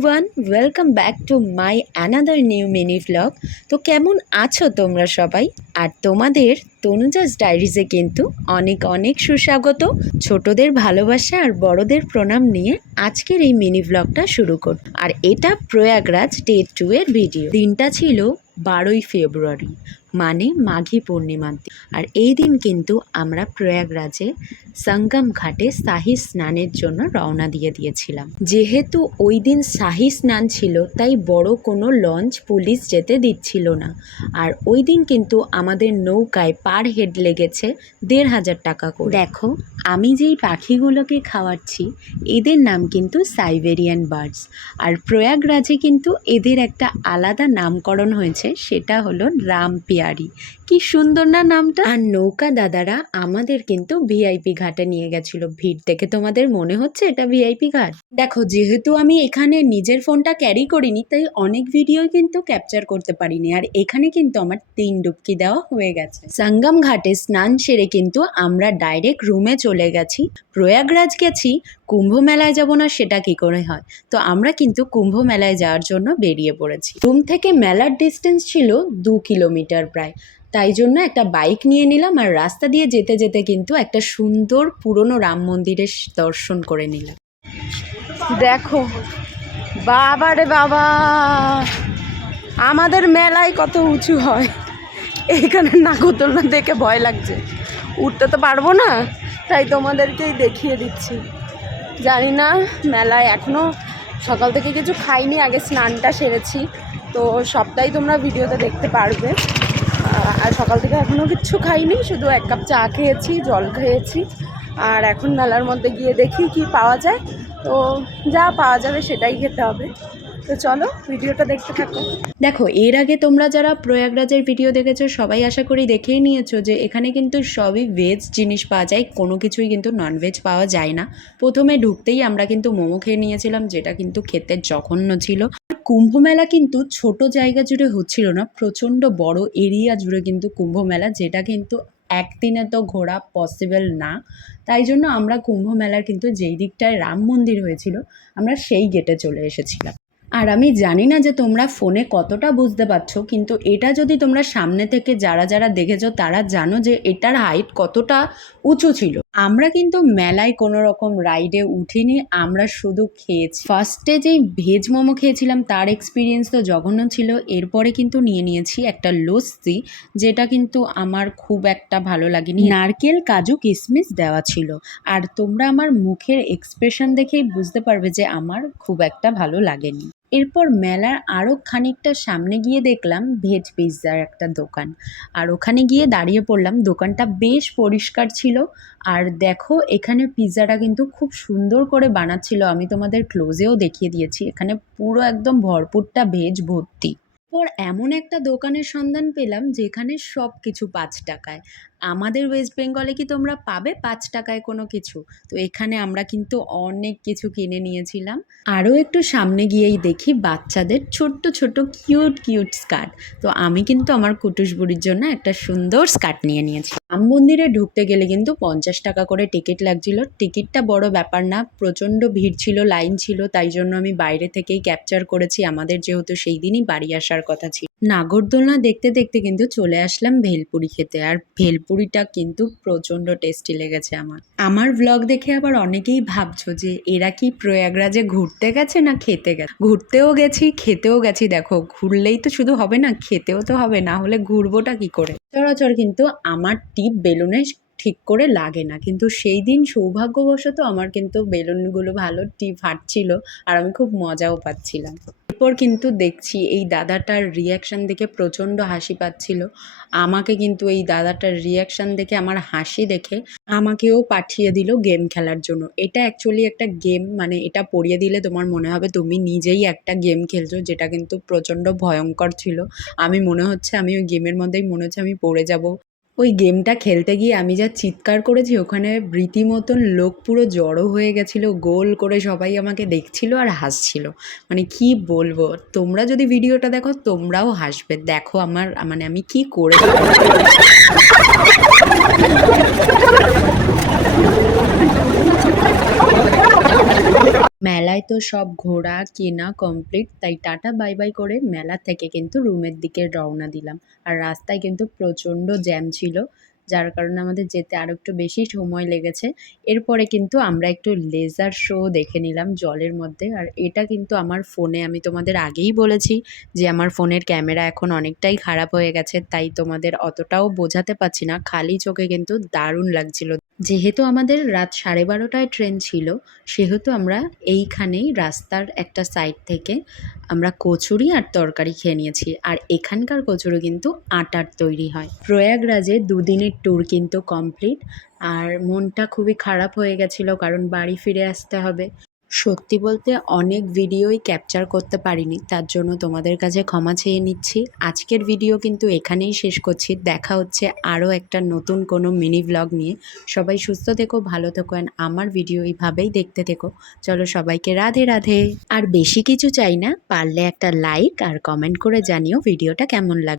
Everyone, welcome back to my another new mini vlog. তো কেমন আছো তোমরা সবাই? আর তোমাদের তনুজাস ডায়েরিজে কিন্তু অনেক অনেক সুস্বাগত। ছোটদের ভালোবাসা আর বড়দের প্রণাম নিয়ে আজকের এই মিনি ভ্লগটা শুরু করব। আর এটা প্রয়াগরাজ ডে 2 এর ভিডিও। দিনটা ছিল 12ই ফেব্রুয়ারি, মানে মাঘী পূর্ণিমার দিন। আর এই দিন কিন্তু আমরা প্রয়াগরাজে সঙ্গম ঘাটে শাহী স্নানের জন্য রওনা দিয়েছিলাম। যেহেতু ওই দিন শাহী স্নান ছিল, তাই বড় কোনো লঞ্চ পুলিশ যেতে দিচ্ছিল না। আর ওই দিন কিন্তু আমাদের নৌকায় পার হেড লেগেছে ১৫০০ টাকা করে। দেখো, আমি যেই পাখিগুলোকে খাওয়াচ্ছি এদের নাম কিন্তু সাইবেরিয়ান বার্ডস। আর প্রয়াগরাজে কিন্তু এদের একটা আলাদা নামকরণ হয়েছে, সেটা হলো রামপিয়ারি। কি সুন্দর না নামটা। আর নৌকা দাদারা আমাদের কিন্তু ভিআইপি ঘাটে নিয়ে গেছিল। ভিড় দেখে তোমাদের মনে হচ্ছে এটা ভিআইপি ঘাট? দেখো, যেহেতু আমি এখানে নিজের ফোনটা ক্যারি করিনি, তাই অনেক ভিডিও কিন্তু ক্যাপচার করতে পারিনি। আর এখানে কিন্তু আমার 3 ডুবকি দেওয়া হয়ে গেছে। সঙ্গম ঘাটে স্নান সেরে কিন্তু আমরা ডাইরেক্ট রুমে চলে গেছি। প্রয়াগরাজ গেছি, কুম্ভ মেলায় যাব না সেটা কি করে হয়? তো আমরা কিন্তু কুম্ভ মেলায় যাওয়ার জন্য বেরিয়ে পড়েছি। রুম থেকে মেলার ডিস্টেন্স ছিল 2 কিলোমিটার প্রায়। তাই জন্য একটা বাইক নিয়ে নিলাম, আর রাস্তা দিয়ে যেতে যেতে কিন্তু একটা সুন্দর পুরনো রাম মন্দিরের দর্শন করে নিলাম। দেখো বাবা রে বাবা, আমাদের মেলায় কত উঁচু হয়। এইখানে নাগরদোলনা দেখে ভয় লাগছে, উঠতে তো পারবো না, তাই তোমাদেরকেই দেখিয়ে দিচ্ছি। জানি না, মেলায় এখনও সকাল থেকে কিছু খাইনি, আগে স্নানটা সেরেছি, তো সবটাই তোমরা ভিডিওতে দেখতে পারবে। আর সকাল থেকে এখনও কিচ্ছু খাইনি, শুধু 1 কাপ চা খেয়েছি, জল খেয়েছি। আর এখন মেলার মধ্যে গিয়ে দেখি কি পাওয়া যায়, তো যা পাওয়া যাবে সেটাই খেতে হবে। তো চলো ভিডিওটা দেখতে থাকো। দেখো, এর আগে তোমরা যারা প্রয়াগরাজের ভিডিও দেখেছো সবাই আশা করি দেখেই নিয়েছো যে এখানে কিন্তু সবই ভেজ জিনিস পাওয়া যায়, কোনো কিছুই কিন্তু ননভেজ পাওয়া যায় না। প্রথমে ঢুকতেই আমরা কিন্তু মোমো খেয়ে নিয়েছিলাম, যেটা কিন্তু খেতে জঘন্য ছিল। কুম্ভ মেলা কিন্তু ছোট জায়গা জুড়ে হচ্ছিল না, প্রচণ্ড বড় এরিয়া জুড়ে কিন্তু কুম্ভ মেলা, যেটা কিন্তু একদিনে তো ঘোরা পসিবল না। তাই জন্য আমরা কুম্ভ মেলার কিন্তু যেই দিকটায় রাম মন্দির হয়েছিল আমরা সেই গেটে চলে এসেছিলাম। আর আমি জানি না যে তোমরা ফোনে কতটা বুঝতে পারছো, কিন্তু এটা যদি তোমরা সামনে থেকে যারা যারা দেখেছো তারা জানো যে এটার হাইট কতটা উঁচু ছিল। আমরা কিন্তু মেলায় কোনো রকম রাইডে উঠিনি, আমরা শুধু খেয়েছি। ফার্স্টে যেই ভেজ মোমো খেয়েছিলাম তার এক্সপিরিয়েন্স তো জঘন্য ছিল। এরপরে কিন্তু নিয়েছি একটা লস্যি, যেটা কিন্তু আমার খুব একটা ভালো লাগেনি। নারকেল, কাজু, কিশমিশ দেওয়া ছিল। আর তোমরা আমার মুখের এক্সপ্রেশন দেখেই বুঝতে পারবে যে আমার খুব একটা ভালো লাগেনি। এরপর মেলার আরও খানিকটা সামনে গিয়ে দেখলাম ভেজ পিৎজার একটা দোকান, আর ওখানে গিয়ে দাঁড়িয়ে পড়লাম। দোকানটা বেশ পরিষ্কার ছিল। আর দেখো, এখানে পিৎজাটা কিন্তু খুব সুন্দর করে বানাচ্ছিল, আমি তোমাদের ক্লোজেও দেখিয়ে দিয়েছি। এখানে পুরো একদম ভরপুরটা ভেজ ভর্তি। এরপর এমন একটা দোকানের সন্ধান পেলাম যেখানে সব কিছু 5 টাকায়। আমাদের ওয়েস্ট বেঙ্গলে কি তোমরা পাবে 5 টাকায় কোনো কিছু? তো এখানে আমরা কিন্তু অনেক কিছু কিনে নিয়েছিলাম। আরও একটু সামনে গিয়েই দেখি বাচ্চাদের ছোট্ট ছোট্ট কিউট কিউট স্কার্ট। তো আমি কিন্তু আমার কুটুস বুড়ির জন্য একটা সুন্দর স্কার্ট নিয়ে নিয়েছি। রাম মন্দিরে ঢুকতে গেলে কিন্তু 50 টাকা করে টিকিট লাগছিল। টিকিটটা বড় ব্যাপার না, প্রচণ্ড ভিড় ছিল, লাইন ছিল, তাই জন্য আমি বাইরে থেকেই ক্যাপচার করেছি। আমাদের যেহেতু সেই দিনই বাড়ি আসার কথা ছিল। নাগরদোলনা দেখতে দেখতে কিন্তু চলে আসলাম ভেলপুরি খেতে। আর ভেলপুরিটা কিন্তু প্রচণ্ড টেস্টি লেগেছে আমার ভ্লগ দেখে আবার অনেকেই ভাবছো যে এরা কি প্রয়াগরাজে ঘুরতে গেছে না খেতে গেছে। ঘুরতেও গেছি, খেতেও গেছি। দেখো, ঘুরলেই তো শুধু হবে না, খেতেও তো হবে, না হলে ঘুরবোটা কি করে? সচরাচর কিন্তু আমার টিপ বেলুনে ঠিক করে লাগে না, কিন্তু সেই দিন সৌভাগ্যবশত আমার কিন্তু বেলুনগুলো ভালো টিপ ফাটছিল, আর আমি খুব মজাও পাচ্ছিলাম। এরপর কিন্তু দেখছি এই দাদাটার রিয়াকশান দেখে প্রচণ্ড হাসি পাচ্ছিল। আমাকে কিন্তু এই দাদাটার রিয়াকশান দেখে, আমার হাসি দেখে আমাকেও পাঠিয়ে দিল গেম খেলার জন্য। এটা অ্যাকচুয়ালি একটা গেম, মানে এটা পড়িয়ে দিলে তোমার মনে হবে তুমি নিজেই একটা গেম খেলছো, যেটা কিন্তু প্রচণ্ড ভয়ঙ্কর ছিল। আমি মনে হচ্ছে আমি ওই গেমের মধ্যেই মনে হচ্ছে আমি পড়ে যাব। ওই গেমটা খেলতে গিয়ে আমি যা চিৎকার করেছি, ওখানে রীতিমতন লোক পুরো জড়ো হয়ে গেছিলো, গোল করে সবাই আমাকে দেখছিল আর হাসছিল। মানে কি বলবো, তোমরা যদি ভিডিওটা দেখো তোমরাও হাসবে। দেখো আমার মানে আমি কি করে মেলায় তো সব ঘোরা কেনা কমপ্লিট, তাই টাটা বাই বাই করে মেলা থেকে কিন্তু রুমের দিকে রওনা দিলাম। আর রাস্তায় কিন্তু প্রচণ্ড জ্যাম ছিল, যার কারণে আমাদের যেতে আরও একটু বেশি সময় লেগেছে। এরপরে কিন্তু আমরা একটু লেজার শো দেখে নিলাম জলের মধ্যে। আর এটা কিন্তু আমার ফোনে, আমি তোমাদের আগেই বলেছি যে আমার ফোনের ক্যামেরা এখন অনেকটাই খারাপ হয়ে গেছে, তাই তোমাদের অতটাও বোঝাতে পারছি না। খালি চোখে কিন্তু দারুণ লাগছিল। যেহেতু আমাদের রাত 12:30টায় ট্রেন ছিল, সেহেতু আমরা এইখানেই রাস্তার একটা সাইড থেকে আমরা কচুরি আর তরকারি খেয়ে নিয়েছি। আর এখানকার কচুরি কিন্তু আটার তৈরি হয়। প্রয়াগরাজে দুদিনের ট্যুর কিন্তু কমপ্লিট। আর মনটা খুবই খারাপ হয়ে গেছিলো, কারণ বাড়ি ফিরে আসতে হবে। সত্যি বলতে অনেক ভিডিওই ক্যাপচার করতে পারিনি, তার জন্য তোমাদের কাছে ক্ষমা চেয়ে নিচ্ছি। আজকের ভিডিও কিন্তু এখানেই শেষ করছি। দেখা হচ্ছে আরও একটা নতুন কোনো মিনি ব্লগ নিয়ে। সবাই সুস্থ থেকো, ভালো থেকো, অ্যান্ড আমার ভিডিও এইভাবেই দেখতে থেকো। চলো সবাইকে রাধে রাধে। আর বেশি কিছু চাই না, পারলে একটা লাইক আর কমেন্ট করে জানিও ভিডিওটা কেমন লাগে।